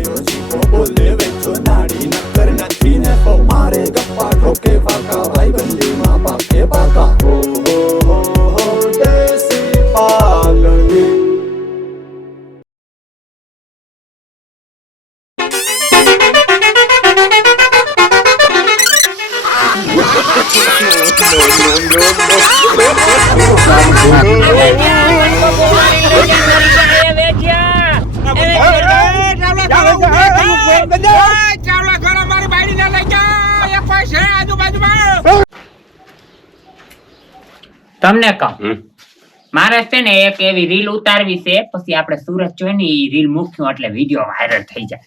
ભાઈઓ જીવો બોલે વેચો નાડી નક્કર નથી ને તો મારે ગપ્પા ઠોકે પાકા ભાઈ બંધીમાં પાકે પાકા હો દેશી પાલડી તમને કહું મારે છે ને એક એવી રીલ ઉતારવી છે, પછી આપણે સુરત જોઈને ઈ રીલ મૂક્યું એટલે વિડીયો વાયરલ થઈ જાય.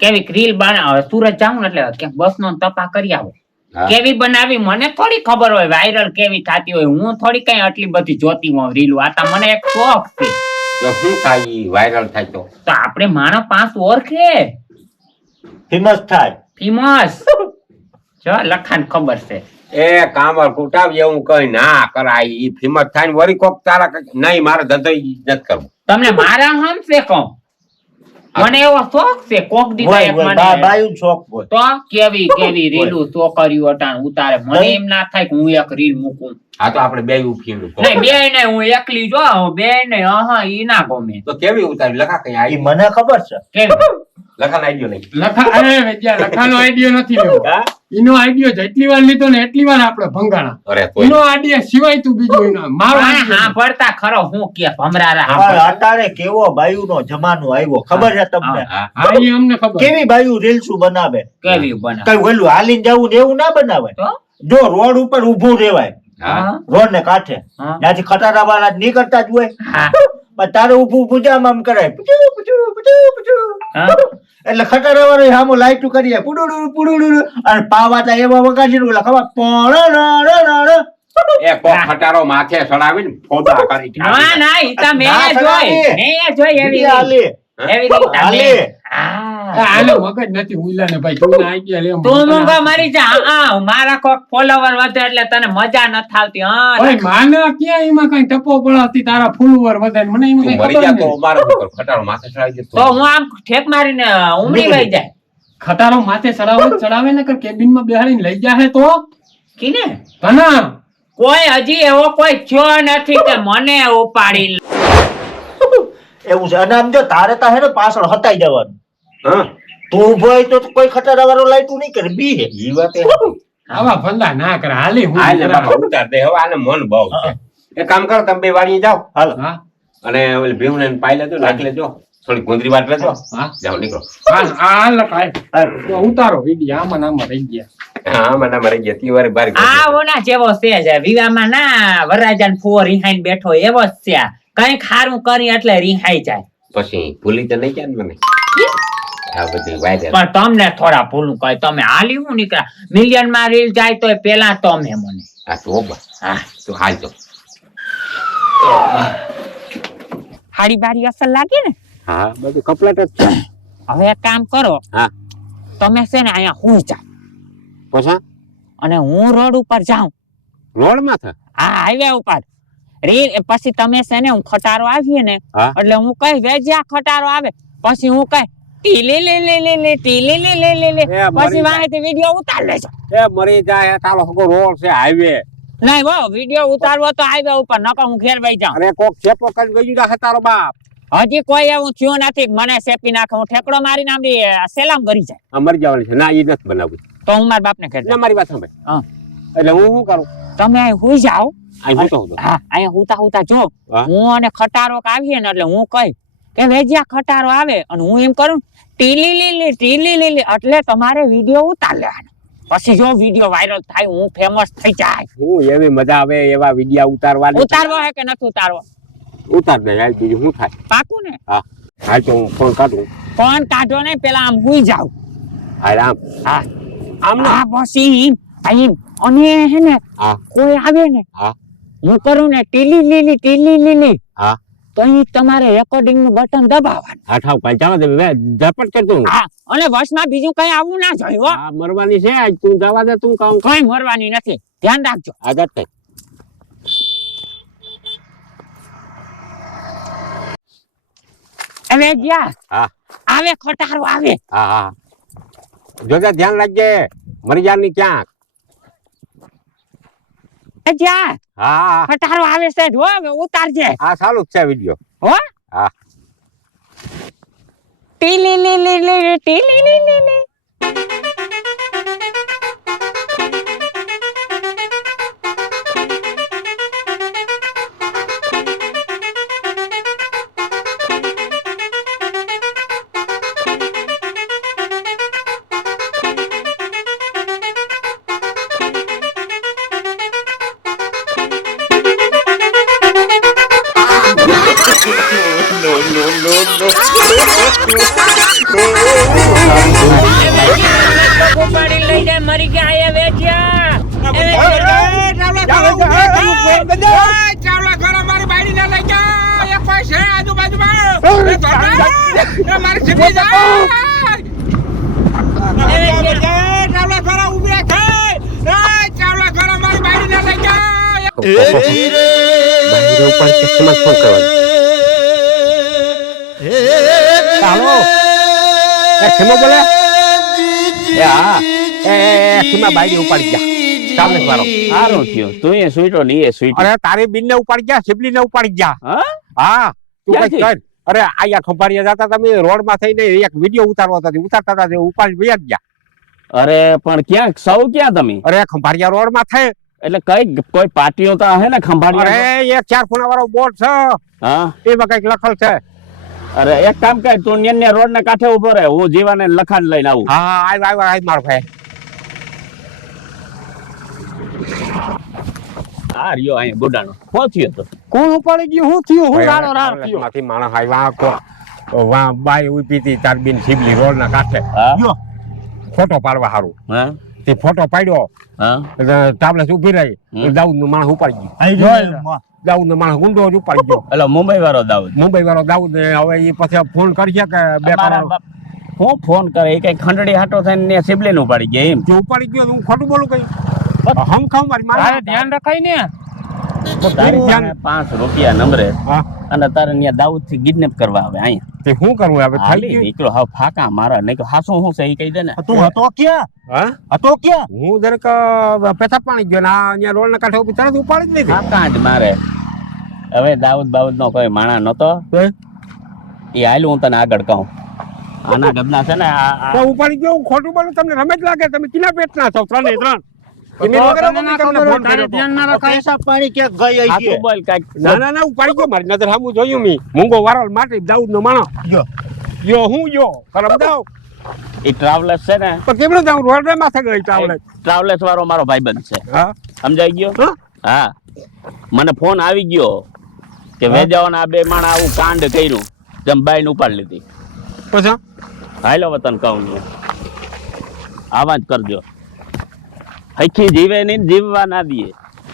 કેવી રીલ બનાવ સુરત જાઉં ને એટલે ક્યાંક બસ નો તપા કરી આવો. કેવી બનાવી મને થોડી ખબર હોય, વાયરલ કેવી થતી હોય. હું થોડી કઈ આટલી બધી જોતી હોઉં રીલ. આ મને એક શોખ છે. તો શું થાય વાયરલ થાય તો આપણે માણસ 5 ઓળખે ફેમસ થાય. ફેમસ જો લખાણ ખબર છે. એ કામર કુટાવ એવું કઈ ના કરાય. ઈ ફેમસ થાય ને વરી કોક તારા નહીં મારે ધંધો નથી કરવો. તમને મારા હમ છે કહું, મને એવો શોખ છે. કોક દીધા એક મને બાયું શોખ હોય તો કેવી રીલું છોકરીઓ અટાણ ઉતારે. મને એમ ના થાય કે હું એક રીલ મૂકું. આ તો આપણે બે ઉફીનું નહીં બે નહીં, હું એકલી જો બે નહીં. હા ઈ ના ગમે. તો કેવી ઉતારી લખા કઈ આવી મને ખબર છે. કેવી લખાનો આઈડિયો નહીં. લખાનો આઈડિયો નથી લેવો. એનો આઈડિયો જેટલી વાર લીધો ને એટલી વાર આપણે ભંગાણા. અરે એનો આઈડિયા સિવાય તું બીજો એનો મારો હા પડતા ખરો. હું કે ભમરારા અત્યારે કેવો બાયુ નો જમાનો આવ્યો ખબર છે તમને? હા એ અમને ખબર. કેવી બાયુ રીલ્સ બનાવે, કેવી બનાવે. કઈ ઓલું હાલીને જવું ને એવું ના બનાવે. જો રોડ ઉપર ઉભું રેવાય, રોડ ને કાંઠે ત્યાંથી ખટારા વાળા નીકળતા જ હોય. તારે ઉભું આમ કરાય એટલે ખટારા વાળા સામો લાઈટું કરીએ પુડુડું અને પાવાતા એવા વગાડી ને ખબર એ કોક ખટારો માથે ચડાવીને ફોદા કરી ના ઈ તો મેં જોઈ એવી હાલે. આનો મગજ નથી ઉલાને ભાઈ. તું આઈડિયા લે. તું મૂંગા મારી જા. મારા કોક ફોલોવર વધે એટલે તને મજા ન થાવતી. ભાઈ માના ક્યાં એમાં કઈ ટપો પડાવતી તારા ફોલોવર વધે મને એમાં કઈ મરી ખબર જા તો નહીં. મારો ખટારો માથે ચડાવી દે તો હું આમ ઠેક મારીને ઉમરી વઈ જાય. ખટારો માથે ચડાવે ને કે કેબિન માં બેહાડીને લઈ જાહે તો કીને તના કોઈ હજી એવો કોઈ થયો નથી કે મને ઉપાડી એવું છે. અને આમ જો તારે તા હે ને પાછળ હટાઈ જવાનું. હા તું ઉભો હોય તો કોઈ ખટારા વાળો લાઈટું નહીં કરે બી હે. ઈ વાત આવા ફંદા ના કરે. હાલી હું હાલે બાપા ઉતાર દે. હવે આને મન બહુ છે. એક કામ કરો તમે બે વાળી જાઓ હાલ હા અને ઓલી ભીમને પાઈ લેજો નાખી લેજો થોડી ગુંદરી વાટ લેજો. હા જાઓ નીકળો. આ લખાય ઉતારો વિડિયો આમાં નામાં રહી ગયા. હા મને મરી ગયા તી વારે બારી આ ઓના જેવો છે જ. વિવામાં ના વરરાજાન ફુવો રિહાઈને બેઠો એવો જ છે. કઈ ખારું કરી એટલે રિહાઈ જાય. પછી ભૂલી તો નહીં ગયા ને મને આ બધી વાયરલ. પણ તમને થોડા ભૂલું કહે. તમે હાલી હું નીકળ્યા મિલિયન માં રીલ જાય તો પેલા તમે મને આ તો હા તો હાલ તો હાડી બારી અસર લાગે ને. હા બધું કપલેટ જ છે. હવે એક કામ કરો. હા તમે છે ને અહીંયા હુઈ જાવ પછી અને હું રોડ ઉપર જાઉં. રોડ માં થા હા હાઈવે ઉપર રીલ પછી તમે છે ને હું ખટારો આવીએ ને એટલે હું કઈ વેજ્યા ખટારો આવે પછી હું કઈ ટીલી લે લે લે લે ટીલી લે લે લે લે પછી વાંહેથી વિડિયો ઉતાર લેજો. એ મરી જાય તારો હગો રોડ છે હાઈવે. નહીં વો વિડિયો ઉતારવો તો હાઈવે ઉપર નકર હું ઘેર વઈ જાઉં. અરે કોક છેપો કરી ગયું રાખે તારો બાપ. હજી કોઈ એવું થયું નથી મને સેપી નાખે. હું ઠેકડો મારીને આમ સેલામ કરી જાય. આ મરી જવાની છે ના ઈ નથી બનાવવું. તો હું મારા બાપને કહી ના મારી વાત સાંભળ. હા એટલે હું શું કરું તમે અહીં હુઈ જાઓ. અહીં હું તો હા અહીંયા હુતા જો હું અને ખટારો આવીએ ને એટલે હું કઈ કે વેજ્યા ખટારો આવે અને હું એમ કરું ટીલી લીલી એટલે તમારે વિડિયો ઉતાર લેવાનો. પછી જો વિડિયો વાયરલ થાય હું ફેમસ થઈ જાય. હું એવી મજા આવે એવા વિડિયો ઉતારવાની. ઉતારવો હે કે નથી ઉતારવો? ઉતાર દે યાર બીજું શું થાય. પાકું ને? હા હાલ તો હું ફોન કાઢું. ફોન કાઢો ને પેલા આમ હુઈ જાવ. હાલ આમ હા આમ ના પછી એમ અને હે ને કોઈ આવે ને હું કરું ને ટીલી લીલી હા તો અહીં તમારે રેકોર્ડિંગ નું બટન દબાવવાનું. હા ઠાવ કાલ જવા દે ઝપટ કરતો હું. હા અને વશમાં બીજું કઈ આવવું ના જોઈએ હો. હા મરવાની છે આજ તું જવા દે તું કામ કઈ મરવાની નથી ધ્યાન રાખજો. આદત કઈ હવે ગયા હા આવે ખટારો આવે. હા હા જોજે ધ્યાન રાખજે મરી જાની ક્યાંક. જા હા ખટારો આવે છે જો હવે ઉતારજે. આ ચાલુ જ છે વિડિયો. હો હા ટીલી લી લી લી ટીલી લી લી લી. ઉપાડી લઈ જાય મરી ગયા આયા વેચ્યા. ચાવલા ઘર મારી બાયડી ને લઈ જા એક કોઈ છે આજુબાજુમાં મારી જીવી જાય ચાવલા ઘર ઉભી રાખે ચાવલા ઘર મારી બાયડી ને લઈ જા. બાયરો ઉપર ચશ્મા ફોન કરવાનો. ચાલો એ ખેમો બોલે. એ હા એ ખેમા બાયરી ઉપાડી ગયા. સામે વાળો સારું થયું તું એ સુઈટો ને એ સુઈટો. અરે તારી બીન ને ઉપાડી ગયા સિબલી ને ઉપાડી ગયા. હા હા તું કઈ ક્યાંથી? કર. અરે આયા ખંભાળિયા જતા તમે રોડ માં થઈને એક વિડિયો ઉતારવા હતા ઉતારતા હતા તે ઉપાડી વયા જ ગયા. અરે પણ ક્યાં સૌ ક્યાં તમે અરે ખંભાળિયા રોડ માં થઈ. એટલે કઈ કોઈ પાર્ટીઓ તો હે ને ખંભાળી. અરે એક 4 ખૂણા વાળો બોર્ડ છે હા એમાં કઈક લખેલ છે. અરે એક કામ કર તું ન્યા રોડ ના કાંઠે ઉભો રહે હું જીવાને લખાણ લઈને આવું. હા આવ મારો ભાઈ. આ રહ્યો અહીંયા બુડાનો શું થયું તો કોણ ઉપાડી ગયું શું થયું હું રાડો રાડ થયો માંથી માણસ આવ્યા વા બાઈ ઉભી હતી તાર બીન સિબલી રોડ ના કાંઠે હા ફોટો પાડવા હારું હા તે ફોટો પાડ્યો હા ટાબ્લેટ ઉભી રહી દાઉદ નું માણસ ઉપાડી ગયું. આઈ ગયો દાઉદ નો માણસ ગુંડો જ ઉપાડી ગયો. એટલે મુંબઈ વાળો દાઉદ મુંબઈ વાળો દાઉદ ને હવે એ પછી ફોન કરશે કે બે મારા કરોડ બાપ હું ફોન કરે એ કઈ ખંડડી હાટો થઈને ને સિબલીને ઉપાડી ગયા એમ. જો ઉપાડી ગયો તો હું ખોટું બોલું કઈ હમ ખાવ મારી તારે મારે ધ્યાન રખાય ને તારે ધ્યાન- 5 રૂપિયા નંબરે હા અને તારે ત્યાં દાઉદ થી કિડનેપ કરવા આવે અહીંયા તે શું કરવું હવે થઈ હાલી ગયું. નીકળો હવે ફાકા મારા નહીં હાસું શું છે એ કહી દે ને. તું હતો ક્યાં હા હતો ક્યાં હું જરાક પેથા પાણી ગયો ને આ અહીંયા રોડ ના કાંઠે ઉભી તરત ઉપાડી જ લીધી. ફાકા જ મારે હવે દાઉદ બાઉદ નો કોઈ માણા નતો તો એ હાલ હું તને આગળ કહું આના ગબના છે ને તો ઉપાડી ગયો હું ખોટું બોલું તમને રમે જ લાગે તમે કિના પેટ ના છો 3 3 તને ના ખબર હોય, તારે ધ્યાન ના રખાય પૈસા પાણી ક્યાંક ગઈ આ હશે તું બોલ કાંઈક. ના ઉપાડી ગયો મારી નજર સામું જોયું મી મૂંગો વાળો માટે દાઉદ નો માણો જો યો હું યો કરમ દાવ એ ટ્રાવેલર્સ છે ને તો કેમનો જાઉં રોડ માથે ગઈ ચાવડે. ટ્રાવેલર્સ વાળો મારો ભાઈબંધ છે હા સમજાઈ ગયો હા? હા મને ફોન આવી ગયો કે વેજાવાના આ બે માણા આવું કાંડ કર્યું જેમ બાઈને ઉપાડી લીધી. પછી હાલો વતન કહું છું આવા જ કરજો હૈખી જીવે નહીં ને જીવવા ના દઈએ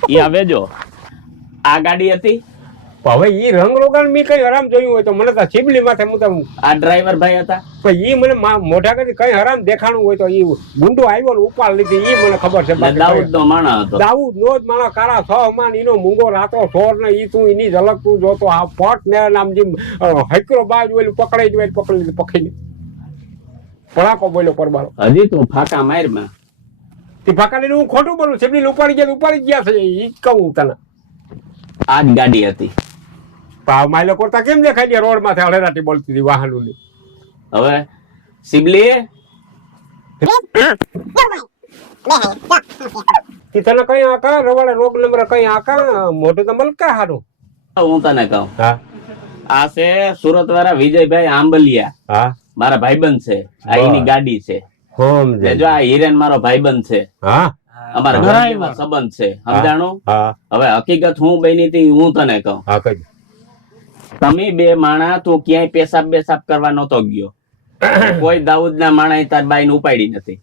એ હવે જો આ ગાડી હતી હવે ઈ રંગ રોગાન મી કઈ હરામ જોયું હોય તો મને તો સિબલી માથે હું તો આ ડ્રાઈવર ભાઈ હતા પણ ઈ મને મોઢા કરી કઈ હરામ દેખાણું હોય તો ઈ ગુંડો આવ્યો ને ઉપાડ લીધી ઈ મને ખબર છે. એટલે દાઉદ નો માણા હતો. દાઉદ નો જ માણસ કાળા 6 માન ઈનો મૂંગો રાતો ઠોર ને ઈ તું ઈની ઝલક તું જોતો આ પટ ને નામ જેમ હકરો બાજ ઓલું પકડાઈ જ હોય પકડી લીધું પકડીને પડાકો બોલ્યો પરબારો હજી તું ફાકા મારમાં તે ફાકાડીને હું ખોટું બોલું સિબલી ઉપાડી ગયા છે ઈ જ કહું તને. આ જ ગાડી હતી. પાવ માયલો કરતા કેમ દેખાય છે રોડ માથે હળેરાટી બોલતી હતી વાહનો ની. હવે સિબલી તી તને કઈ આકા રવાડે રોગ નંબર કઈ આકા મોટું તો મલકા હારું. હું તને કહું હા આ છે સુરત વાળા વિજયભાઈ આંબલિયા હા મારા ભાઈબંધ છે આ એની ગાડી છે. હોમ ને જો આ હિરેન મારો ભાઈબંધ છે હા અમારા ઘર જેવા સંબંધ છે સમજાણું. હા હવે હકીકત હું બની હતી હું તને કહું હા કઈ તમે બે માણા તું ક્યાંય પેશાબ બેસાબ કરવા નતો ગયો કોઈ દાઉદ ના માણા તાર બાઈ ને ઉપાડી નથી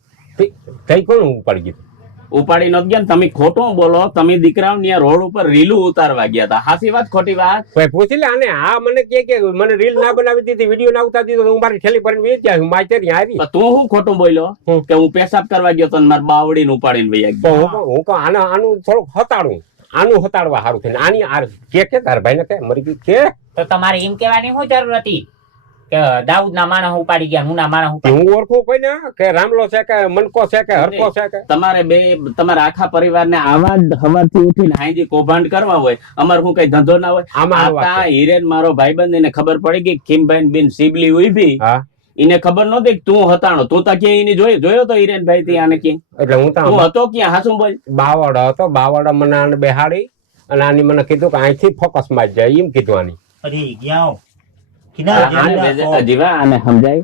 કઈ કોણ ઉપાડી ગયું ઉપાડી નથી ગયા ને તમે ખોટું બોલો તમે દીકરાઓ ત્યાં રોડ ઉપર રીલું ઉતારવા ગયા હતા હાસી વાત ખોટી વાત ભાઈ પૂછી લે આને આ મને કે મને રીલ ના બનાવી દીધી વિડીયો ના ઉતારી દીધો તો હું મારી થેલી ભરીને વેચ જાય હું માચેરી આવી પણ તું હું ખોટું બોલ્યો કે હું પેશાબ કરવા ગયો તો ને મારા બાવડીને ઉપાડીને વહી તો ગયા. હું કહું આનું થોડુંક હતાડું આનું હતાડવા સારું થઈને આની આ કે તાર ભાઈ ને કે મરી ગઈ કે તો તમારે એમ કહેવાની શું જરૂર હતી કે દાઉદના માણસ ઉપાડી ગયા, હુંના માણસ ઉપાડી હું ઓળખું કોઈ ને કે રામલો છે કે મનકો છે કે હરકો છે કે તમારે બે તમારા આખા પરિવારને આવા જ હવારથી ઉઠીને હાંજી કૌભાંડ કરવા હોય, અમાર શું કઈ ધંધો ના હોય? આમાં આ વાત આતા છે. હિરેન મારો ભાઈબંધ એને ખબર પડી ગઈ ખીમભાઈ બિન સિબલી ઉભી, હા એને ખબર નહોતી કે તું હતાણો. તું તો ક્યાંય એની જોયો તો હિરેનભાઈ થી આને ક્યાંય એટલે હું તું તો હતો ક્યાં? હાસું બોલ. બાવળ હતો, બાવળ મને આને બેહાડી અને આની મને કીધું કે અહીંથી ફોકસ માં જ જાય એમ કીધું આની. અરે ગયા જીવા આને સમજાય,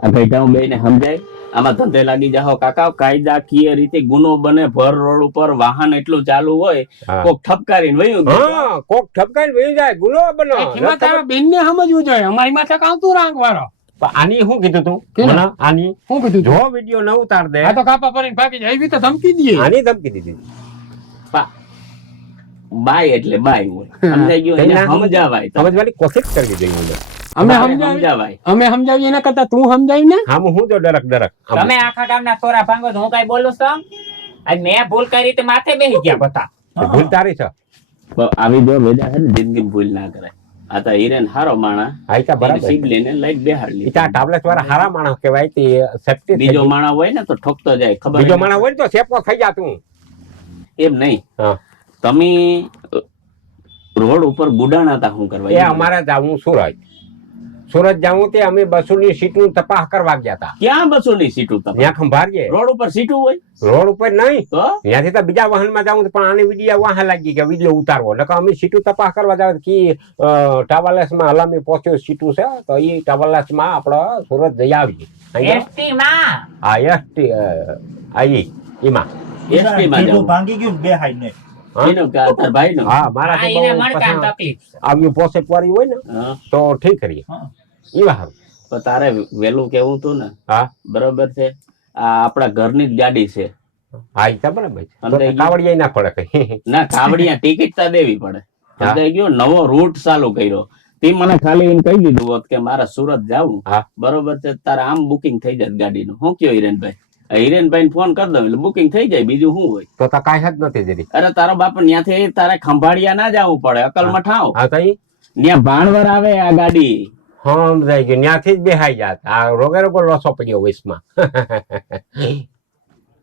આ ભેટાઓ બેયને સમજાય, આમાં ધંધે લાગી જાઓ કાકા. કાયદાકીય રીતે ગુનો બને, ભર રોડ ઉપર વાહન એટલું ચાલુ હોય, હા. કોક ઠપકારીને વયું ગયું. હા કોક ઠપકાઈને વહી જાય ગુનો બનો. એમાં તારા બેનને સમજવું જોઈએ, અમારી માથે કાવતું રાંગ વાળો. પણ આની શું કીધું તું કેને? મને આની શું કીધું તું? જો વિડિયો ન ઉતાર દે આ તો કાપા પડીને ભાગી જાય, એવી તો ધમકી દઈએ. આની ધમકી દીધી. બાય એટલે બાય હોય, સમજાઈ ગયું? કઈ એને ના સમજ- સમજાવાય તો. સમજવાની કોશિશ કરવી જોઈએ મને. અમે તમારે સમજાવી સમજાવાય. અમે સમજાવીએ એના કરતા તું સમજાવી ને. આમ હું તો ડરક આમ. તમે આખા ગામના સોરા ભાંગો છો, હું કઈ બોલું છું? આજ મેં ભૂલ કરી તો માથે બેસી ગયા બધા. ભૂલ તારી છે. પણ આવી જો વેદા છે ને જિંદગી ભૂલ ના કરાય. આ તો હિરેન હારો માણા, હા ઈ તો બરાબર. સિબલીને લઈ બેહાડી ઈ તો આ ટાબ્લેટ વાળા હારા માણસ કહેવાય તે સેફ્ટી બીજો માણા હોય ને તો ઠોકતો જાય, ખબર બીજો ય ના માણસ હોય ને તો સેપો થઈ જા તું. એમ નહીં. હા. તમે રોડ ઉપર ગુડાણા તા શું કરવા? એ અમારે જાવું સુરત જાવું તે અમે બસોની સીટનું તપાસ કરવા ગયા હતા. ક્યાં બસોની સીટું તમે? ત્યાં ખંભાળીએ રોડ ઉપર સીટું હોય રોડ ઉપર નહીં તો ત્યાંથી તો બીજા વાહનમાં જાવું પણ આની વિડીયો વાહ લાગી કે વિડીયો ઉતારવો નકર અમે સીટું તપાસ કરવા જાવ કી ટાવરલેસમાં હલામી પહોંચ્યો સીટું છે તો એ ટાવરલેસમાં આપણે સુરત જઈ આવીએ. અહીંયા એસટી માં આ એસટી આઈ એમાં એસટી માં જવું. ભાંગી ગયું બે હાઈ ને હા? એનો કે તાર ભાઈ નો? હા આ મારાથી એને બહુ મણકામ પસંદ તકલીફ છે. આવ્યું પોસેટ વાળી હોય ને હા. તો ઠીક કરીએ હા. એવા હારું. તો તારે વેલું કેવું તું ને, હા બરોબર છે? આ આપણા ઘરની જ ગાડી છે. હા ઈ તો બરાબર છે. તો સમજાઈ ગયું? કાવડિયા ના પડે કઈ. ના કાવડિયા ટિકિટ તો દેવી પડે. હા. સમજાઈ ગયો? નવો રૂટ ચાલુ કર્યો. તે મને ખાલી એમ કહી દીધું હોત કે મારે સુરત જાવું, હા. બરોબર છે? તારે આમ બુકિંગ થઈ જાય ગાડીનું. શું કયો હિરેનભાઈ? હિરેનભાઈ ફોન કરી દઉં એટલે બુકિંગ થઈ જાય, બીજું શું હોય? તો કાંઈ જ નથી જરી. અરે તારો બાપ ત્યાંથી તારે ખંભાળિયા ના જવું પડે, અકલમાં ઠાવ. હા તો ઈ ત્યાં ભાણવર આવે આ ગાડી. હા સમજાઈ ગયું ત્યાંથી જ બેહાઈ જાત આ રોગે રોગો લોસો પડ્યો વયસમાં.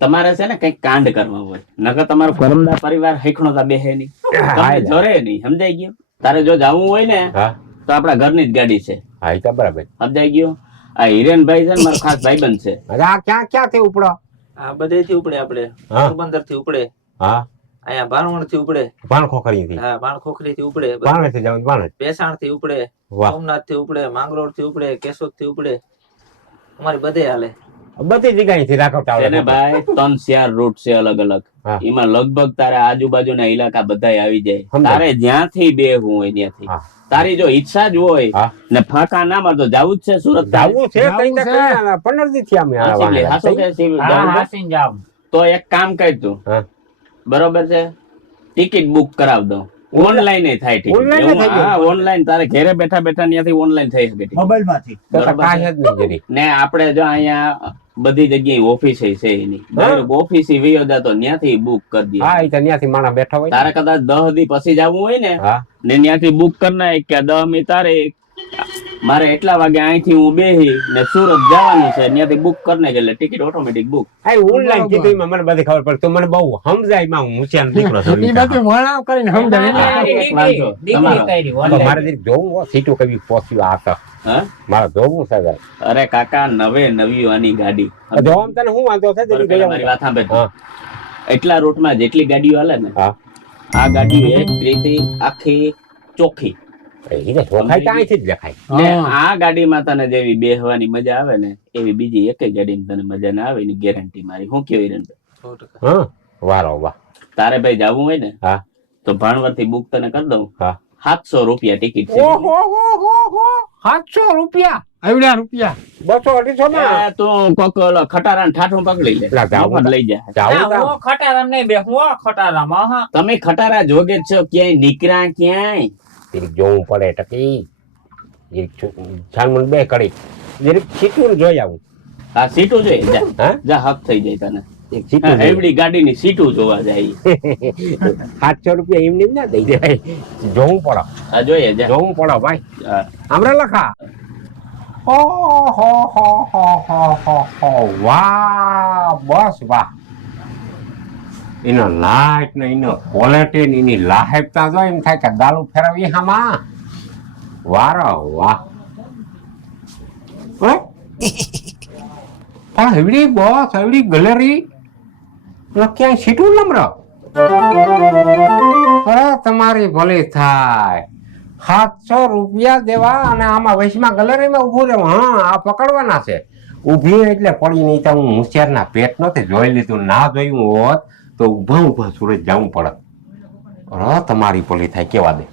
તમારે છે ને કઈક કાંડ કરવા હોય, નકર તમારો કરમદા પરિવાર હેખણો તા બેહે નહીં, તમને જોરે નહીં. સમજાઈ ગયું? તારે જો જાવું હોય ને હા તો આપણા ઘરની જ ગાડી છે. હા ઈ તો બરાબર. સમજાઈ ગયું? આ હિરેનભાઈ છે ને મારો ખાસ ભાઈબંધ છે. અરે આ ક્યાંથી ઉપડો? આ બધેથી ઉપડે આપણે હા. પોરબંદર થી ઉપડે, હા અહીંયા ભાણવણ થી ઉપડે, ભાણ ખોખરી થી હા ભાણખોખરી થી ઉપડે, ભાણ થી જવાનું ભાણ. ભેસાણ થી ઉપડે, વાહ સોમનાથ થી ઉપડે, માંગરોળ થી ઉપડે, કેશોદ થી ઉપડે, અમારી બધે હાલે. બધી જગ્યાએથી રાખો છે ને ટાવર. ભાઈ 3-4 રૂટ છે અલગ અલગ. હા. એમાં લગભગ તારે આજુબાજુના ઇલાકા બધાય આવી જાય. સમજાય. તારે જ્યાંથી બેહવું હોય ત્યાંથી. હા. તારી જો ઈચ્છા જ હોય હા. ને ફાંકા ના મારતો જાવું જ છે સુરત. જાવું છે જાવું કઈ છે. 15 દી થી અમે આ સિબલી, વાહન હાચું કે સિબલી? હા જાવું છે? હાસીને જાવ. તો એક કામ કર તું, હા. બરોબર છે? ટિકિટ બુક કરાવ દઉં. ઓનલાઈન થાય ટિકિટ. Online એ થઈ ગયું? હા ઓનલાઈન તારે ઘરે બેઠા બેઠા ત્યાંથી ઓનલાઈન થઈ શકે ટિકિટ. મોબાઈલ માંથી તો બરાબર કાંઈ છે? જ નહીં જરી. ને આપણે જો અહીંયા બધી જગ્યાએ ઓફિસ છે એની, ઓફિસ વયો જતો ત્યાંથી બુક કરી દઈએ. હા ઈ તો ત્યાંથી માણસ બેઠા હોય ને. તારે કદાચ 10 દી પછી જવું હોય ને હા ને ત્યાંથી બુક કરી નાખ કે 10 મી તારીખ મારે એટલા વાગે અહીંથી હું બેહી ને સુરત જવાનું છે, ત્યાંથી બુક કરી નાખ એટલે ટિકિટ ઓટોમેટિક બુક. આ ઓનલાઈન કીધું એમાં મને બધી ખબર પડે તો મને બહુ સમજાય માં હું હોશિયાર દીકરો છું. ઈ બધું વણાવ કરીને સમજાવે. ડીગ્રી કરી તો online. મારે જરીક જોવું હો, સીટો કેવી પહોંચ્યું આ તો હા? મારે જોવું છે જરા. અરે કાકા નવે નવી આની ગાડી. જોવામાં તને શું વાંધો છે જરી પેલા જોઈ મારી આવું. વાત સાંભળ. હા. એટલા રૂટમાં જેટલી ગાડીઓ હાલે ને હા. આ ગાડીઓ એક રીતે આખી ચોખ્ખી. એને ચોખાઈ તો અહીંથી જ દેખાય. ને હા. આ ગાડીમાં તને જેવી બેહવાની મજા આવે ને એવી બીજી એકેય ગાડીમાં તને મજા ના આવે એની ગેરંટી મારી. હું કેવું હિરેનભાઈ? 100%. હા વારો વાહ. તારે ભાઈ જવું હોય ને હા. તો ભાણવરથી બુક તને કરી દઉં. હા. 700 રૂપિયા ટિકિટ છે. ઓહો હો હો હો 700 રૂપિયા આવડ્યા રૂપિયા 200-250 માં એ તું કોક ઓલો ખટારાને ઠાઠું પકડી લે, લા, જાવું મફત તા. લઈ જા. જાવું ના, તા. હું ખટારામ નહીં બેસું હો, ખટારામાં, હા. તમે ખટારા જોગે જ છો, ક્યાંય નીકળ્યા ક્યાંય? જરીક જોવું પડે ટકી જરીક છાનમુન બે કડી જરીક સીટું જોઈ આવું. આ સીટું જોઈએ જા. હા? જા હક થઈ જાય તને. એક સીટું જોઈ. એવડી ગાડીની સીટું જોવા જાય. 700 રૂપિયા એમને જ ના દઈ દેવાય. જોવું પડે આ જોઈએ જા. જોવું પડે ભાઈ. હા. હમણાં લખા વાહ બસ વાહ એનો લાઈટ ને એનો ક્વોલિટી ને એની લાહેબતા જો એમ થાય કે દારૂ ફેરવી હામાં વારો વાહ પણ એવડી બોસ એવડી ગેલેરી ક્યાંય સીટું નમ્ર અરે તમારી ભલી થાય 700 રૂપિયા દેવા અને આમાં વૈશમાં ગેલેરીમાં ઉભું રહેવું હા આ પકડવાના છે ઊભી એટલે પડી નહીં તો હું હોશિયારના પેટ નથી જોઈ લીધું ના જોયું હોત તો ઊભા સુરત જવું પડે તમારી ભલી થાય કેવા દે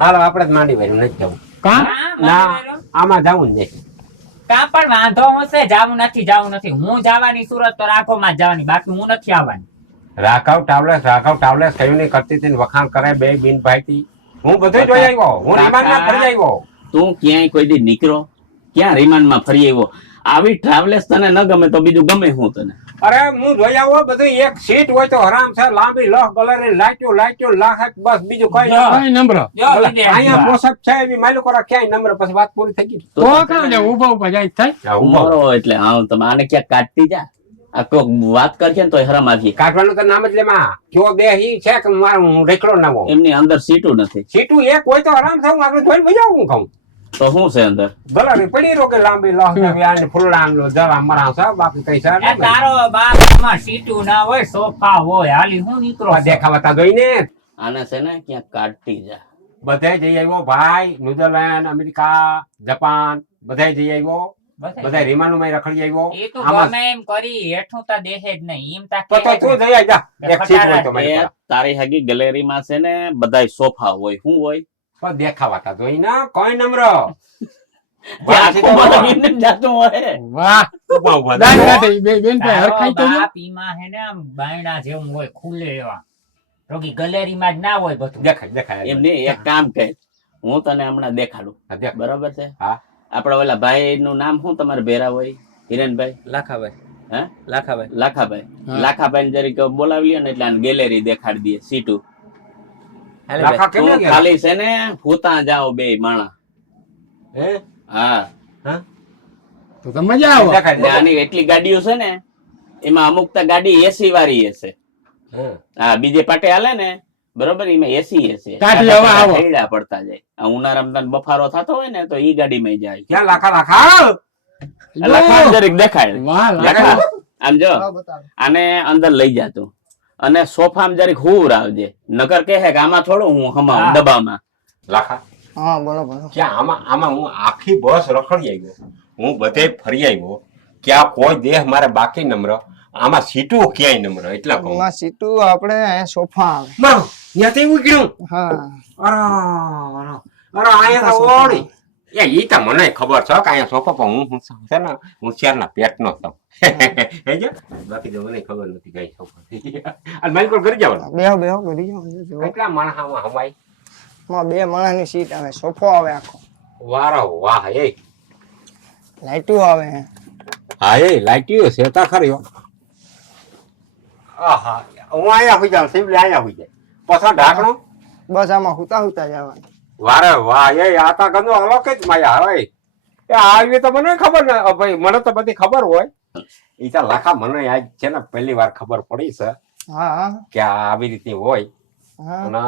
હાલો આપણે જ માંડી વાળું નથી જવું ના આમાં જવું જ નહીં કા પણ વાંધો હશે જાવું નથી હું જવાની સુરત તો રાખોમાં જ જવાની બાકી હું નથી આવવાની રાઘવ ટાવલેસ કયું નહીં કરતી હતી વખાણ કરે બે બિન ભાઈ થી હું બધું જોઈ આવ્યો હું રિમાન્ડમાં ફરી આવ્યો તું ક્યાંય કોઈ દી નીકળો ક્યાં રિમાન્ડમાં ફરી આવ્યો આવી ટ્રાવેલર્સ તને ન ગમે તો બીજું ગમે હું તને અરે હું જોઈ આવો બધું એક સીટ હોય તો આરામ છે લાંબી લહ ગલરી લાચ્યું લાખ બસ બીજું કઈ નંબર અહીંયા પોષક છે એવી માયલું કરો ક્યાંય નંબર પછી વાત પૂરી થઈ ગઈ તો કાં જાય ઉભા જાય થાય ઉમરો એટલે હા તમે આને ક્યાંક કાઢતી જા આ કોક વાત કરશે ને તો હરામ આવી કાઢવાનું તો નામ જ લેમાં કયો દેહી છે કે મારું રેખડો ના હોય એમની અંદર સીટું નથી સીટું એક હોય તો આરામ થાય હું આગળ જોઈને બજાવું હું કહું તો શું છે અંદર ગલરી પડી રો કે લાંબી લહ ને ફૂલડા જવા મરા છે બાકી કઈ છે એ તારો બાપમાં સીટું ના હોય સોફા હોય હાલી હું નીકળો દેખાવતા જોઈને આને છે ને ક્યાંક કાઢતી જા બધે જઈ આવ્યો ભાઈ ન્યુઝીલેન્ડ અમેરિકા જાપાન બધે જઈ આવ્યો બધા રિમાન્ડ માં રખડી આવ્યો એ તો ગમે એમ કરી હેઠું તા દેહે જ નહીં એમ તા તો તું જઈ આવ જા એક સીટ હોય તો એ તારી હગી ગેલેરીમાં છે ને બધાય સોફા હોય શું હોય પણ દેખાવાતા જોઈ ના કોઈ નમ્ર જાતું હોય વાહ બેન ભાઈ હરખાઈ તો જો. બાપીમાં હે ને આમ બાયણા જેવું હોય ખુલ્લે એવા રોકી ગેલેરીમાં જ ના હોય બધું દેખાય એમને એક કામ કર હું તને હમણાં દેખાડું દેખ બરાબર છે હા આપડા ઓલા ભાઈ નું નામ શું તમારે ભેરા હોય હિરેનભાઈ લાખાભાઈ હે લાખાભાઈ લાખાભાઈ જરીક બોલાવી લ્યો ને એટલે ગેલેરી દેખાડી દઈએ સીટું લાખા કેમ તું ગયા ખાલી છે ને ભૂતા જાઓ બે માણા હે હા તો તો મજા આવે દેખાય ને આની એટલી ગાડીઓ છે ને એમાં અમુક તો ગાડી એસી વાળી હશે હા બીજે પાટે હાલે ને બરોબર એમાં એસી હશે કાઢી હવે આવો. ઠેડા પડતા જાય આ ઉનાળામાં બફારો થતો હોય ને તો ઈ ગાડીમાં જાય ક્યાં લાખા લાખા જરીક દેખાય વાહ લાખા આમ જો આને અંદર લઈ જાતું અને સોફામાં જરીક હુર આવજે નકર કહે કે આમાં થોડું હું હમાવું ડબ્બામાં લાખા હા બોલો ક્યાં આમાં હું આખી બસ રખડી આવ્યો હું બધે ફરી આવ્યો ક્યાં કોઈ દેહ મારે બાકી નમ્ર આમાં સીટું ક્યાંય નમ્ર એટલા કહું એમાં સીટું આપણે અહીંયા સોફા આવે મારો ત્યાંથી ઉગડ્યું હા અરે અહીંયા તો ઓળી ઈ તો મને ખબર છે કે અહીંયા સોફા પર હું છે ને હોશિયારના પેટનો છું હે જો બાકી તો મને ખબર નથી કઈ સોફા અને મારી ઘરે જવાનું બેહો કરી જાઓ કેટલા માણસમાં હમાય માં 2 માણસની સીટ આવે સોફો આવે આખો વારો વાહ એ લાઈટું આવે હા એ લાઈટ્યું છે તા ખરી આહા હું અહીંયા હોઈ જાઉં સિમ્પલી અહીંયા હોઈ જાય પાછો ઢાંકણો બસ આમાં હુતા જવાનું વારે વાહ એ આ તા ગંદો અલોક જ માયા હવે એ આવી તો મને ખબર ને ભાઈ મને તો બધી ખબર હોય ઈ તો લાખા મને આજ છે ને પહેલી વાર ખબર પડી છે હા કે આ આવી રીતે હોય હા અને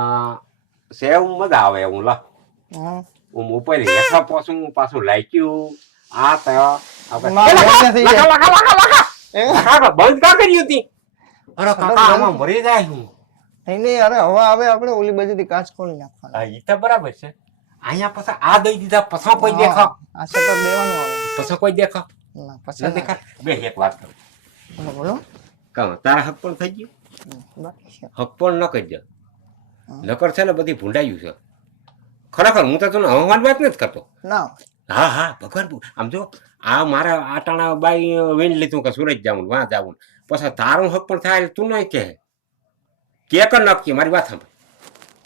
સેવ મજા આવે હું લા હા હું ઉપર હેઠા પાછું લાગ્યું આ તો માં બંધ થઈ જાય. લાખા બંધ કા કરી હતી અરે કાકા આમાં મરી જાય હું નહીં અરે હવે આપણે ઓલી બાજુથી કાચ ખોલી નાખવાનો હા ઈ તો બરાબર છે અહીંયા પછી આ દઈ દીધા પછી કોઈ દેખા આ શટર દેવાનું આવે પછી કોઈ દેખા ના ન પછી દેખા બે એક વાત કરું બોલો કહું તારા હક પણ થઈ ગયું બાકી છે હક પણ ન કરી દે નકર છે ને બધી ભૂંડાયું છે ખરેખર હું તો તને હવામાન વાત નથી કરતો ના હા ભગવાન આમ જો આ મારા આટાણા બાઈ વીણ લીધું કે સુરત જાવું વાં જાવું પછી તારું હક પણ થાય તું નહીં કે ન કે મારી વાત સાંભળ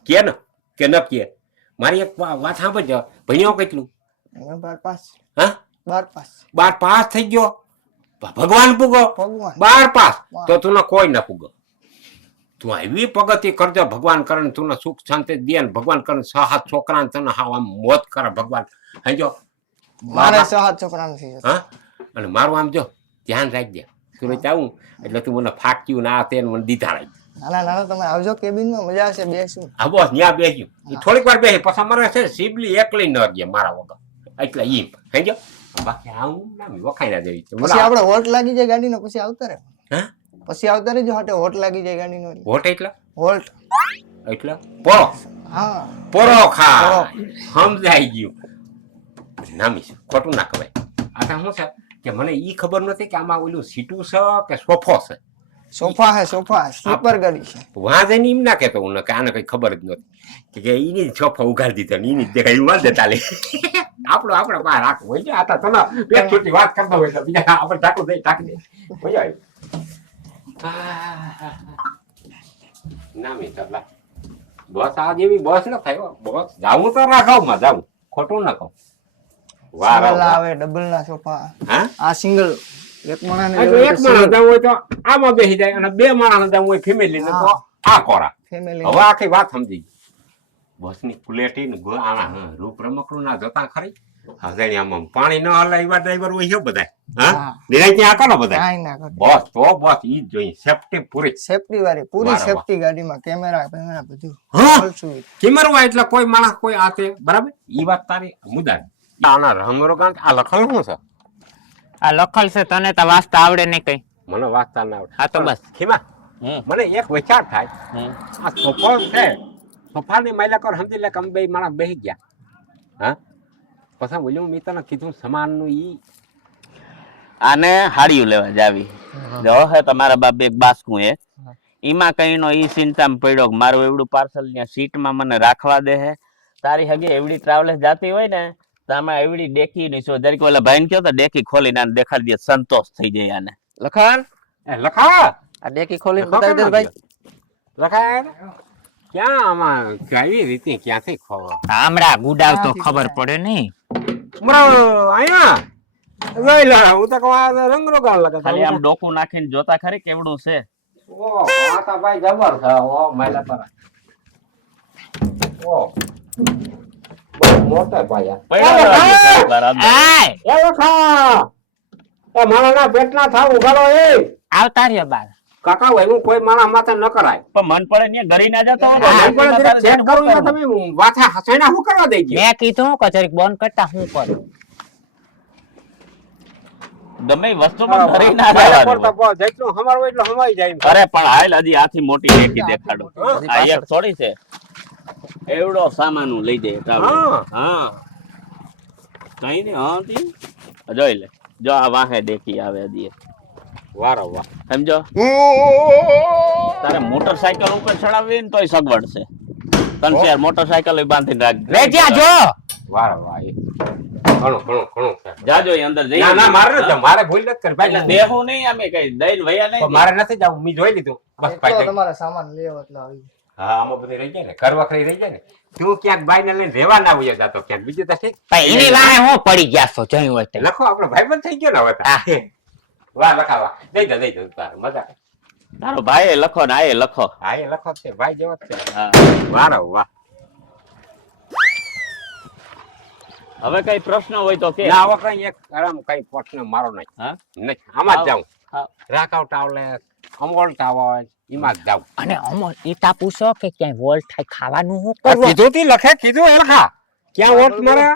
કે ન કે ન કે મારી એક વાત સાંભળજો ભણ્યો કેટલું 12 પાસ હા 12 પાસ 12 પાસ થઈ ગયો ભગવાન પૂગો ભગવાન 12 પાસ તો તું કોઈ ના પૂગો તું એવી પ્રગતિ કરજો ભગવાન કરે તું સુખ શાંતિ દે ને ભગવાન કરે 6-7 છોકરા તને હાવ આમ મોત કરે ભગવાન સમજો મારે 6 છોકરા નથી. હા અને મારું આમ જો ધ્યાન રાખજે સુરત આવું એટલે તું મને ફાક્યું ના તે મને દીધા રાખજે. નાના તમે આવજો કેબિનમાં, મજા આવશે, બેસું. હા બોસ ત્યાં બેસ્યું થોડીક વાર બેસી પછી મારે છે સિબલી એકલી ન રહે મારા વગર એટલે ઈ સમજો. બાકી આવું ના વખાઈ ના દેવી છે. પછી આપણે હોટ લાગી જાય ગાડીનો, પછી આવતા રહે. હા પછી આવતા રહેજો હાટે, હોટ લાગી જાય ગાડીનો. વોટ એટલે હોલ્ટ. એટલે પોરો હા પોરો ખા સમજાઈ ગયું. નામી છે ખોટું ના કહેવાય. આ તો શું છે કે મને ઈ ખબર નથી કે આમાં ઓલું સીટું છે કે સોફો છે. સોફા હે, સોફા સ્લીપર ગાડી છે. વાં જઈને એમ ના કહેતો હું કે આને કઈ ખબર જ નથી કે એની જ સોફા ઉઘાડી દીધો ને એની જ દેખાય વાંધે ચાલે. આપણે બહાર રાખવું હોય છે. આ તો તમે પેટ છૂટી વાત કરતા હોય તો બીજા આપણે ઢાંકું દઈ ઢાંકી દઈ મજા આવી. નામી ચલા બસ આ જેવી બસ ન થાય બસ જાવું તો રાખાવમાં જાવું ખોટું ના કહું. સિંગલ આવે, ડબલ ના સોફા. હા આ સિંગલ એક માણસને એક માણસ જવું હોય તો આમાં બેસી જાય અને બે માણસ જવું હોય ફેમિલી ને તો આ કોરા. ફેમિલી. હવે આખી વાત સમજી ગઈ. બસની કુલેટી ને આના રૂપ રમકડું ના જોતા ખરી. હવે આમાં પાણી ન હલાય એવા ડ્રાઈવર હોય છે બધા. હા નિરાય ત્યાં કરો બધા. કાઈ ના કરે. બસ તો બસ ઈ જ જોઈએ સેફટી પૂરી. સેફટી વાળી પૂરી વાહ, વાહ. સેફટી ગાડીમાં કેમેરા બધું. હા ફૂલ સુવિધા. કિમરવા એટલે કોઈ માણસ કોઈ આતે બરાબર ઈ વાત તારી મુદ્દા. આના રમરો ગાંઠ આ લખલ શું છે? આ લખલ છે, તને તો વાંચતા આવડે નહીં કઈ. મને વાંચતા ના આવડે. હા તો બસ. ખીમા મને એક વિચાર થાય. આ સોફો છે સોફાની માયલા કર સમજી લે કે અમે બે માણસ બેસી ગયા. હા પછી બોલ્યું મેં તને કીધું સમાનનું ઈ આને હાડિયું લેવા જાવી જો હે તમારા બાપ એક બાસકું એક ઈમાં કઈ નો ઈ ચિંતામાં પડ્યો કે મારું એવડું પાર્સલ ત્યાં સીટમાં મને રાખવા દે હે. તારી હગે એવડી ટ્રાવેલર્સ જાતી હોય ને તો આમાં એવડી ડેકી નહીં છો જરીક ઓલા ભાઈને કહો તો ડેકી ખોલીને આને દેખાડી દે, સંતોષ થઈ જાય આને. લખાણ એ લખા આ ડેકી ખોલીને બતાવી દે ભાઈ. લખા ક્યાં આમાં કેવી રીતે ક્યાંથી ખબર આમળા ગુડાવ તો ખબર પડે નહીં. અહીંયા લઈ લે હું તો કહું આ રંગરો ગાળ લગે ખાલી આમ ડોકું નાખીને જોતા ખરી કેવડું છે. ઓ આ તો ભાઈ જબર છે ઓ માયલા પર ઓ બહુ મોટા ભાઈ આ પડ્યો રહેજો થોડીક વાર અંદર. આય એ લખા એ મારાના પેટના થાવ ઉગાડો એ આવતા રહ્યો બાર. કાકા હોય હું કોઈ મારા માથે ન કરાય પણ મન પડે ને ગરી ના જતો હોય પણ ને, મને જરીક ચેક કરું ને તમે વાથા હસેના હું કરવા દઈ ગયા મેં કીધું કે જરીક બંધ કરતા હું કરું. ગમે એ વસ્તુમાં ગરી ના જવાનું. જેટલું હમારું એટલું હમાઈ જાય અરે પણ હાલ હજી આથી મોટી ડેકી દેખાડું. આ એક થોડી છે એવડો સામાનું લઈ જાય traveler. હા કઈ નઈ હા તી જોઈ લે જો આ વાહે ડેકી આવે હજી એક. વારો વાહ સમજો તારે મોટરસાયકલ ઉપર ચડાવવી ને તોય સગવડ છે. તને યાર મોટરસાયકલ બાંધીને રાખ રે જ્યાં જો વારો વાહ એ ઘણું ઘણું ઘણું છે. જાજો એ અંદર જઈ ના ના મારે નથી જવું. મારે ભૂલ નથી કરી ભાઈ એટલે દેવું નહીં અમે કઈ દઈને વયા પણ નહીં. મારે નથી જવું મેં જોઈ લીધું બસ એટલો ભાઈ તમારે સામાન લેવો એટલે આવી. હા આમાં બધું રહી જાય ને ઘર વખરી રહી જાય ને તું ક્યાંક બાઈ ને લઈને રહેવા ના હોય જાતો ક્યાંક બીજું તો ઠીક ભાઈ એની વાહે હું પડી ગયા છો જોયું હોય તે. લખો આપણો ભાઈબંધ થઈ ગયો ને હવે તો. વાહ લખાવા દઈ દે તારે મજા તારો ભાઈ લખો ને આ એ લખો. હા એ લખો જ છે ભાઈ જેવો જ છે હા વારો વાહ હવે કઈ પ્રશ્ન હોય તો કે ના હવે કઈ એક આરામ કઈ પ્રશ્ન મારો નહીં હા નહીં આમાં જ જાઉં હા. રાકાવ ટાવલે અમોલ ટાવર એમાં જ જાઉં અને અમો ઈટા પૂછો કે ક્યાંય વોલ્ટ થાય ખાવાનું હું કરવું. કીધું તી લખે કીધું એ લખા ક્યાં વોટ મારે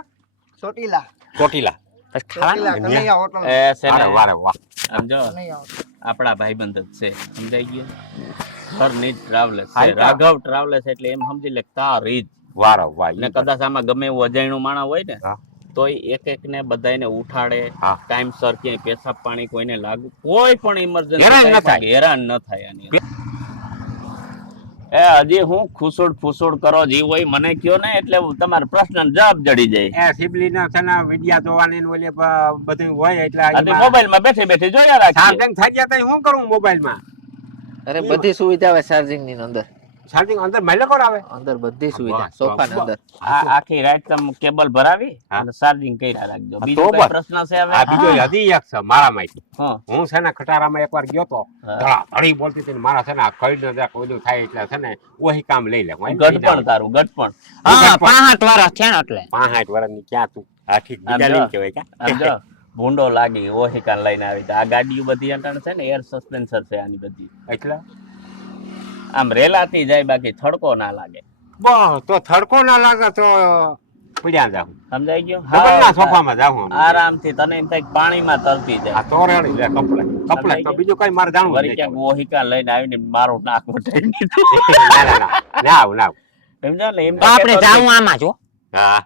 ચોટીલા. ચોટીલા પછી ખાવાનું ચોટીલા કનૈયા હોટલ. એ છે ને, વારે વારે વાહ સમજો કનૈયા હોટલ. આપણા ભાઈબંધ જ છે સમજાઈ ગયું. ઘરની જ ટ્રાવેલર્સ હા, છે રાઘવ ટ્રાવેલર્સ એટલે એમ સમજી લે તારી જ. વારો વાહ ને કદાચ આમાં ગમે એવું અજાણ્યું માણસ હોય ને હા. તોય એક એક ને બધાને ઉઠાડે હા. ટાઈમસર ક્યાંય પેશાબ પાણી કોઈને લાગુ કોઈ પણ હેરાન ન ઇમરજન્સી થાય. હેરાન ન થાય આની એ હજી હું ખુસુડ ફુસુડ કરો જીવ હોય મને કયો ને એટલે તમારો પ્રશ્ન જવાબ જડી જાય. એ સિબલી ના છે ને વિડિયા જોવાની ને ઓલી બધું હોય એટલે મોબાઈલ માં બેઠી બેઠી જોયા રાખીએ. ચાર્જિંગ થઈ ગયા તો હું કરું મોબાઈલ માં અરે બધી સુવિધા આવે ચાર્જિંગ ની અંદર. ચાર્જિંગ અંદર માઇલો કર આવે અંદર બધી સુવિધા બસ, સોફા બસ, ની અંદર. આ આખી રાત તમે કેબલ ભરાવી હા. અને ચાર્જિંગ કર્યા રાખજો. તો બીજો કઈ બસ. પ્રશ્ન છે હવે? આ બીજો હજી એક છે મારા માંથી હા. હું છે ને ખટારામાં એકવાર ગયો તો ધડી બોલતી હતી ને મારા છે ને આ કઈ ન જાય કોઈનું થાય એટલે છે ને ઓહી કામ લઈ લે ગઢપણ તારું ગઢપણ. હા 65 વર્ષ થયા ને એટલે 65 વર્ષની ક્યાં તું હા ઠીક બીજા આમ જો. નહીં કહેવાય કા આમ જો ભૂંડો લાગી ઓહિકાન લઈને આવી તો આ ગાડીઓ બધી અટાણ છે ને એર સસ્પેન્સર છે આની બધી એટલે આમ રેલાતી જાય બાકી થડકો ના લાગે બસ તો થડકો ના લાગે તો પડ્યા જાવ સમજાઈ ગયું ડબલના સોફામાં જાવ આરામથી તને એમ થાય કે પાણીમાં તરતી જાય આ તો રેડી લે કપલે તો બીજું કઈ મારે જાણવું વળી ક્યાંક ઓહિકાન લઈને આવીને મારું નાક વટાઈ ના આવ સમજો ને એમ તો આપણે જાવું આમાં જો હા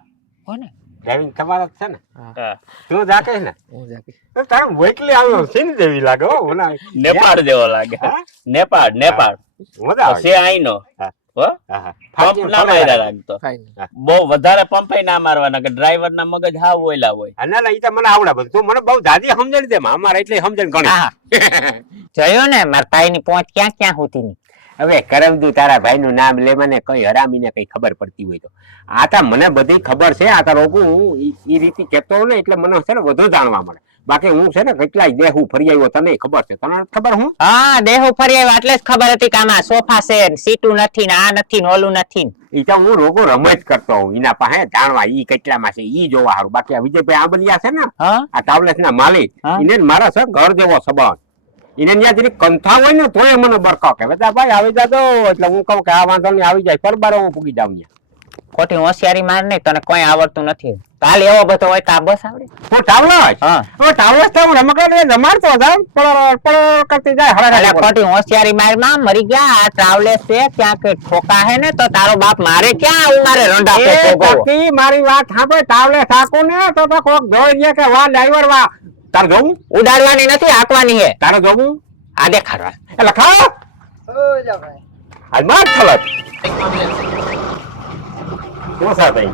કોને ડ્રાઇવિંગ તમારા જ છે ને હા. તું જાકે ને હું જાકી તો તારે વૈકલી આવ્યો સીન જેવી લાગે હો ઓલા નેપાળ જેવો લાગે હા? નેપાળ મજા આવે છે આઈનો હા. હો હા હા પંપ ના માર્યા રાખતો ફાઈન બહુ વધારે પંપે ના મારવાના કે ડ્રાઈવર ના મગજ હાવ ઓયલા હોય ના ના ઈ તો મને આવડે બધું તું મને બહુ દાદી સમજણ દે અમારે એટલે સમજણ ઘણી હા જોયો ને મારા ભાઈ ની પહોંચ ક્યાં ક્યાં હોતી ની હવે કરમદુ તારા ભાઈ નું નામ લે મને કઈ હરામીને કઈ ખબર પડતી હોય તો આ તો મને બધી ખબર છે આ તો રોગું હું ઈ રીતે કેતો ને એટલે મને છે ને વધુ જાણવા મળે બાકી હું છે ને કેટલાય દેહું ફરી આવ્યો તને ખબર છે તને ખબર હું હા દેહુ ફરી આવ્યા એટલે જ ખબર હતી કે આમાં સોફા છે સીટું નથી ને આ નથી ને ઓલું નથી ને. ઈ તો હું રોગો રમત કરતો હું એના પાસે જાણવા ઈ કેટલામાં છે ઈ જોવા હારું બાકી આ વિજયભાઈ આંબલિયા છે ને હા આ ટાવલેસ ના માલિક હા. એને મારા છે ઘર જેવો સંબંધ એને ત્યાં જરી કંથા હોય ને તોય મને બરકો કે બધા ભાઈ આવી જાજો એટલે હું કહું કે આ વાંધો નહીં આવી જાય પરબાર હું પૂગી જાઉં ત્યાં ખોટી હોશિયારી માર નહીં તને કોઈ આવડતું નથી કાલ એવો બધો હોય તો આ બસ આવડે હું ટાવલેસ હા હવે ટાવલેસ તો હું રમકડા જમાડતો જાઉં પણ કરતી જાય એટલે હળા ખોટી હોશિયારી માર માં મરી ગયા આ ટ્રાવેલર્સ છે ક્યાંક ઠોકા હે ને તો તારો બાપ મારે ક્યાં આવું મારે રંડા એ પેટો ગયો કાકી, મારી વાત સાંભળ ટાવલે થાકું ને તો કોક જોઈ રહ્યા કે વાહ ડ્રાઈવર વાહ તારે જવું ઉડાડવાની નથી હાંકવાની હે તારે જવું આ દેખાડવા એટલે ખા ઓ જા ભાઈ હાલ માર ખબર શું સા ભાઈ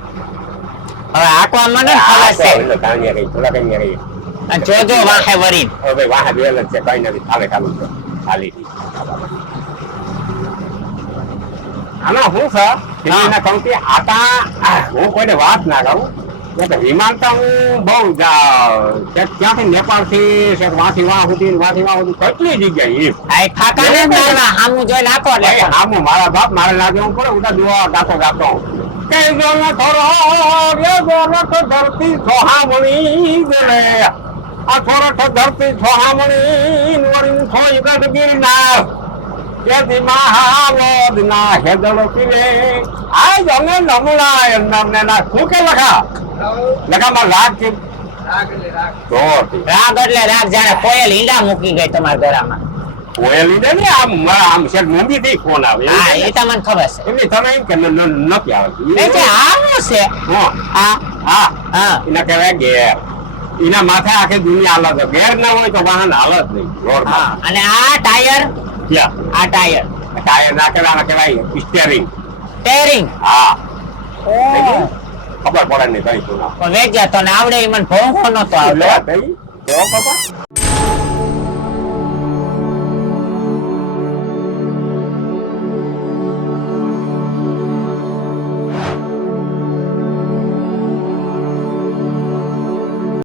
હવે હાંકવા મને ખબર છે એટલે કાંઈ રહી થોડા કઈ રહી અને જોજો વાહે વરી હવે વાહ બેલ છે કઈ નથી ચાલે ચાલુ છે ખાલી આનો હું છે એના કહું કે આતા હું કોઈને વાત ના કરું એટલે વિમાન તો હું બહુ ક્યાંથી નેપાળ થી વાથી વાહ સુધી કેટલી જગ્યાએ આ ફાકા ને મારવા હામું જોઈ નાખો ભાઈ એટલે હા મારા બાપ મારે લાગે હું પડે ઉતા દુઆ ગાતો કે જોનો થોરો રે જોનો તો ધરતી સોહામણી ગલે આ થોરો તો ધરતી સોહામણી વરી થોઈ ગઢ ગિરનાર યદી મહાવદ ના હેદળ પીલે આ જમે નમુલા એમને ના શું કે લખા માં લાગ કે રાગ લે રાગ રાગ એટલે રાગ જાણે કોયલ ઈંડા મૂકી ગઈ તમારા ઘરમાં કોયલ લીધે ને આમ છે મુંબઈ થી ફોન આવે હા એ તો મને ખબર છે એમની તમે એમ કે નથી આવતી એ કે આવું છે હા હા હા એના કહેવાય ઘેર એના માથે આખી દુનિયા હાલત છે. ઘેર ના હોય તો વાહન હાલત નહીં રોડ હા અને આ ટાયર ક્યાં આ ટાયર ટાયર નાખેલા કહેવાય સ્ટેરિંગ ટેરિંગ હા ખબર પડે નહીં કઈ શું વેચ્યા તો ને આવડે ઈ મને ભોંગો નતો આવડે તો પપ્પા